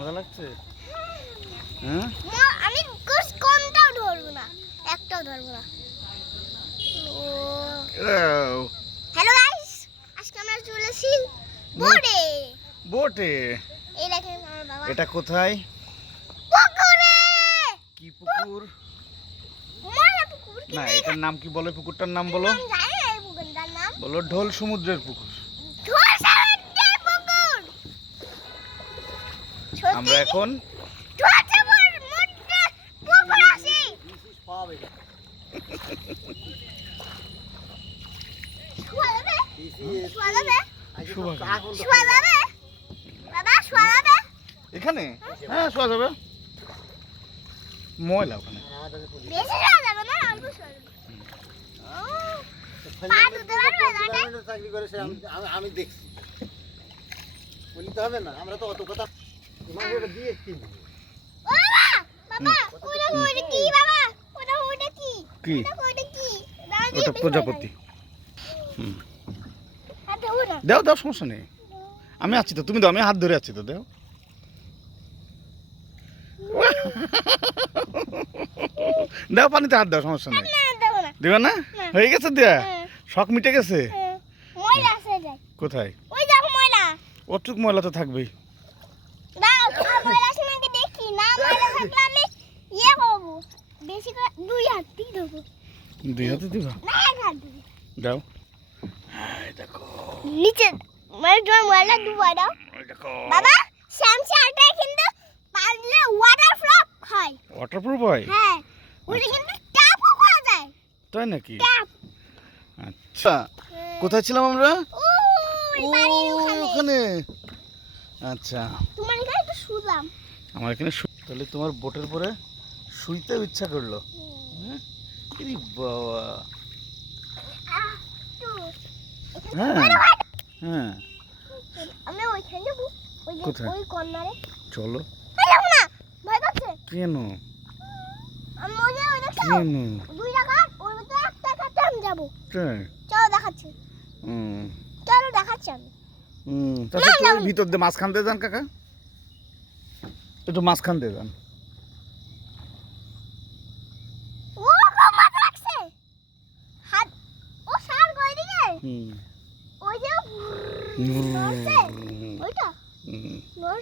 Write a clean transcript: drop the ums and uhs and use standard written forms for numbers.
মজা লাগছে? হ্যাঁ আমি কোনটাও ধরবো না, একটাও ধরবো না। হ্যালো গাইস, আজকে আমরা চলেছি বোটে। বোটে? এই দেখেন আমার বাবা। এটা কোথায়? পুকুরে। কি পুকুর? ময়লা পুকুর। না, এটার নাম কি বলে? পুকুরটার নাম বলো। আমি জানি না এই পুকুরটার নাম। বলো ঢোল সমুদ্রের পুকুর। ঢোল সমুদ্রের পুকুর। আমরা এখন ঢোল সমুদ্রের পুকুর আছি। এখানে হ্যাঁ শোয়া যাবে। ময়লা ওখানে। বেশি শোয়া যাবে না, অল্প শোয়া যাবে। পা ধুতে পারবে না? চাকরি করে আমি দেখছি, বলতে হবে না, আমরা তো অত কথা তোমাকে ওটা দিয়ে কি ও বাবা, বাবা ওটা কি বাবা? ওটা কি? কি? ওটা কি? ওটা প্রজাপতি। হাতে ওটা। দাও দাও, সমস্যা নেই, আমি আছি তো। তুমি দাও, আমি হাত ধরে আছি তো। দাও। দাও, পানিতে হাত দাও, সমস্যা নেই। না দেব না। দেবে না? হয়ে গেছে দেয়া? শখ মিটে গেছে? ময়লা আছে যাই। কোথায়? ওই দেখো ময়লা। ওটুক ময়লা তো থাকবেই। দাও, ময়লা আছে নাকি দেখি। না ময়লা থাকলে আমি ইয়ে করব। বেশি করে দুই হাত দিয়ে দেবো। দুই হাতে দিবা? না এক হাত দেবো। দাও। এই দেখো। নিচে তোমার ময়লা ডুবাই দাও। এই দেখো। বাবা, শ্যামসি আটা কিন্তু পারলে ওয়াটার ফ্লপ হয়। ওয়াটারপ্রুফ হয়? হ্যাঁ, ওটা কিন্তু ট্যাপও করা যায়। তাই নাকি? ট্যাপ। আচ্ছা, কোথায় ছিলাম আমরা? ওই বাড়ির ওখানে। ওখানে। আচ্ছা, তোমার এখানে একটু শুলাম। আমার এখানে তাহলে তোমার বোটের পরে শুইতে ইচ্ছা করলো? হ্যাঁ? ইরি বাবা। হ্যাঁ হ্যাঁ, আমি ওইখানে যাবো। ওই যে কোথায়? ওই কর্নারে। চলো। যাবো না, ভয় করছে। কেন? আমি ওই যে ওই দেখো কেন? 2 টাকা, ওর মধ্যে 1 টাকাতে আমি যাবো। তাই? চলো দেখাচ্ছি। হুম চলো দেখাচ্ছি আমি। তাহলে তো ওই ভিতর দিয়ে মাঝখান দিয়ে যান কাকা, একটু মাঝখান দিয়ে যান। ও খুব মজা লাগছে। হাত ও সার কই দিকে? ওই যে নড়ছে। ওইটা নড়ছে।